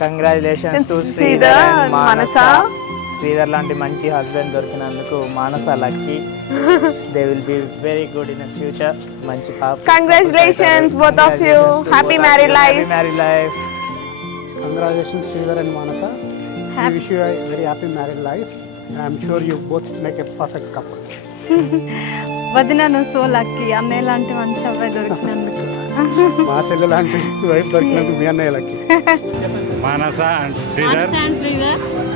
Congratulations to Sridhar and Manasa. Sridhar లాంటి మంచి husband దొరికినందుకు Manasa lucky. They will be very good in future. మంచి పాప. Congratulations both of you. Happy married life. Happy married life. Congratulations Sridhar and Manasa. We wish you a very happy married life. And I'm sure you both make a perfect couple. వదిన నువ్వు so lucky. అన్నయ్య లాంటి మంచి అబ్బాయి దొరికినందుకు. మా చెల్లె లాంటి వైఫ్ దొరికినందుకు మీ అన్నయ్య lucky. Manasa and Sridhar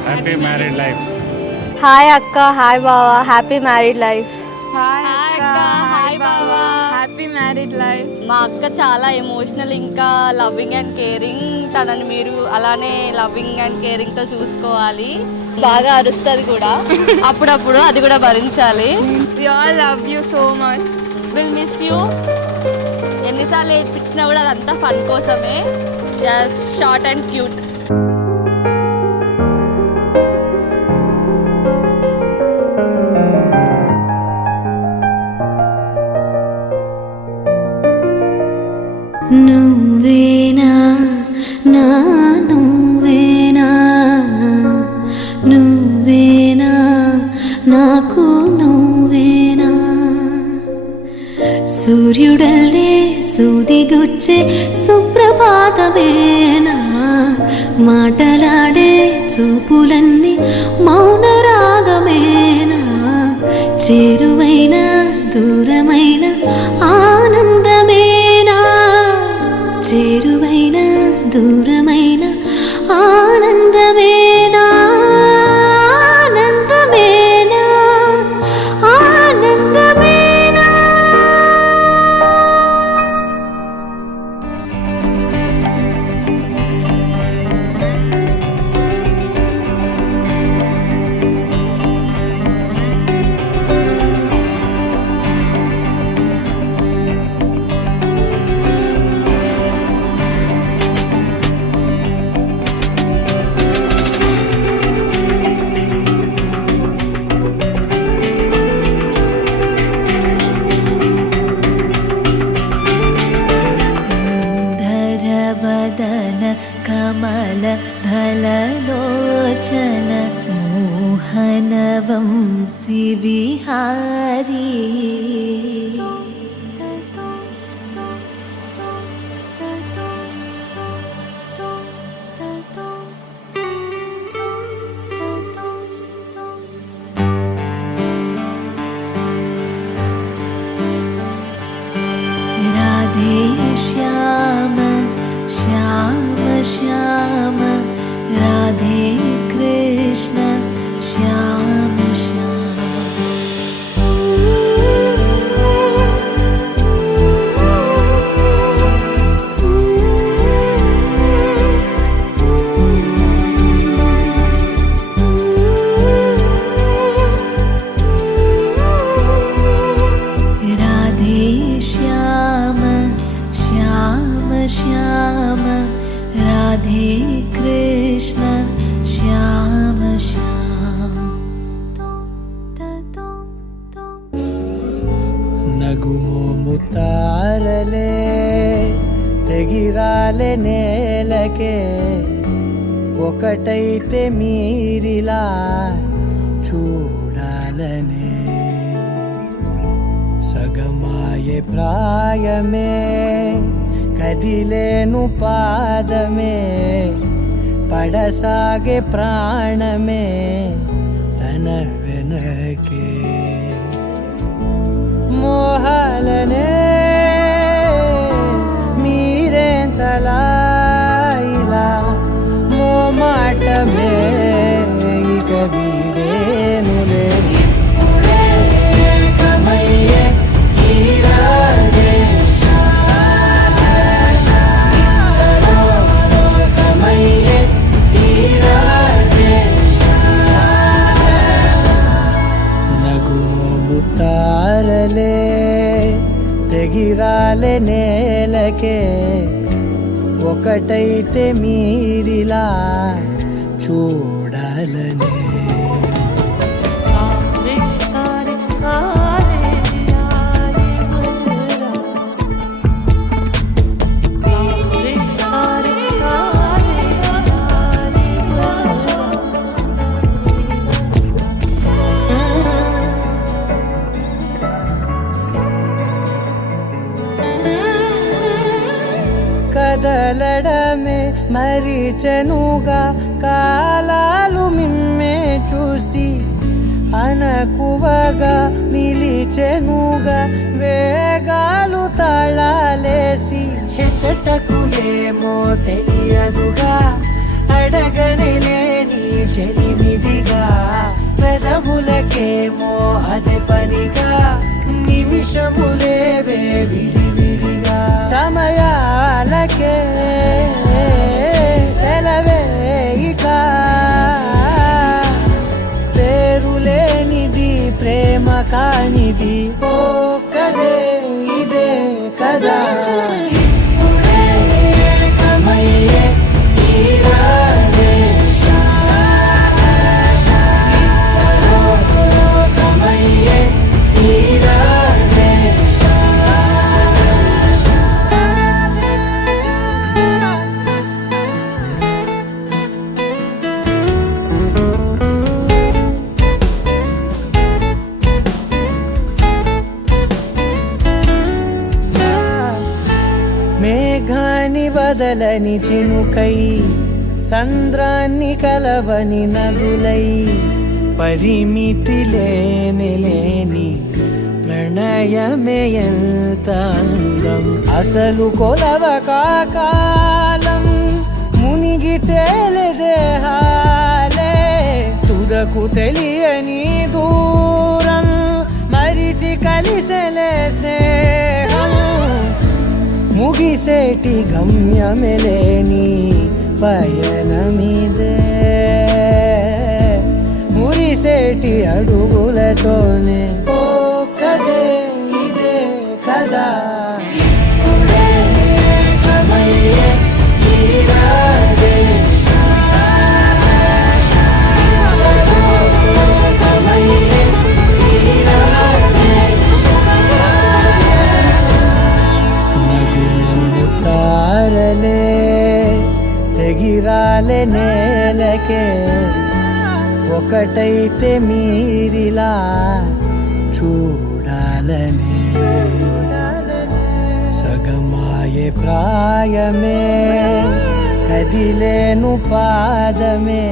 happy married life. Hi అక్క, హాయ్ బావా, హ్యాపీ మ్యారీడ్ లైఫ్. హాయ్ అక్క, హాయ్ బావా, హ్యాపీ మ్యారీడ్ లైఫ్. మా అక్క చాలా ఎమోషనల్, ఇంకా లవ్వింగ్ అండ్ కేరింగ్. తనని మీరు అలానే లవ్వింగ్ అండ్ కేరింగ్తో చూసుకోవాలి. బాగా అరుస్తుంది కూడా అప్పుడప్పుడు అది కూడా భరించాలి. We all love you so much. Will miss you. ఎన్నిసార్లు ఏడ్పించినా కూడా అదంతా ఫన్ కోసమే. Just short and cute. నువ్వేనా నా నువ్వేనా నువ్వేనా నాకు నువ్వేనా సూర్యుడల్లే సూదిగుచ్చే సుప్రభాతమేనా మాటలాడే చూపులన్నీ మౌన రాగమేనా చేరువైన దూరమైన ఆనందమేనా చేరువైన దూరమైన ఆనందమేనా ఆనందమేనా ఆనందమేనా. సుందరవదన కమల ధలలోచన మోహన వంశీ విహారీ राधे श्याम श्याम श्याम राधे कृष्ण श्याम श्याम. राधे श्याम श्याम श्याम राधे कृष्ण श्याम श्याम. నగుమోము తారలే తెగిరాలే నేలకే ఒకటైతే మీరిలా చూడాలనే సగమాయే ప్రాయమే కదిలేను పాదమే పడసాగే ప్రాణమే తన వెనకే మోహాలనే మీరేంతలా ఇలా మోమాటమే ఇక వీడేనులే ఇప్పుడే కమయ్యే తారలే తెగిరాలే నేలకే ఒకటైతే మీరిలా చూడాలనే కదలడమే మరిచెనుగా కాలాలు మిమ్మే చూసి అనకువగా నిలిచెనుగా వేగాలు తాళాలేసి హెచ్చటకు ఏమో తెలియదుగా అడగని లేని చెలిమిదిగా పెదవులకేమో అదే పనిగా నిమిషములేవే విడివిడిగా సమయాలకే సెలవే ఇక పేరులేనిది ప్రేమ కానిది ఓ కదే ఇదే కదా ఇప్పుడే కమయ్యే ఈరాడే కమయ్యే ఈరాడే మేఘాన్ని వదలని చినుకై సంద్రాన్ని కలవని నదులై పరిమితి లేని ప్రణయమే ఎంత అందం అసలు కొలవ కాలం మునిగి తేలదేహాలే తుదకు తెలియని దూరం మరిచి కలిసెలే స్నేహం ముగిసేటి గమ్యమెలేని పయనమిదే మురిసేటి అడుగులతోనే ఓ కదే ఇదే కదా ఇప్పుడే కమయ్యే ఈరాడే కమయ్యే ఈరాడే తారలే తెగిరాలే నేలకే ఒకటైతే మీరిలా చూడాలనే సగమాయే ప్రాయమే కదిలేను పాదమే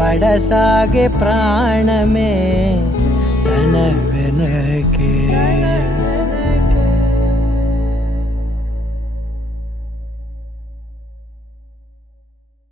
పడసాగే ప్రాణమే తన వెనకే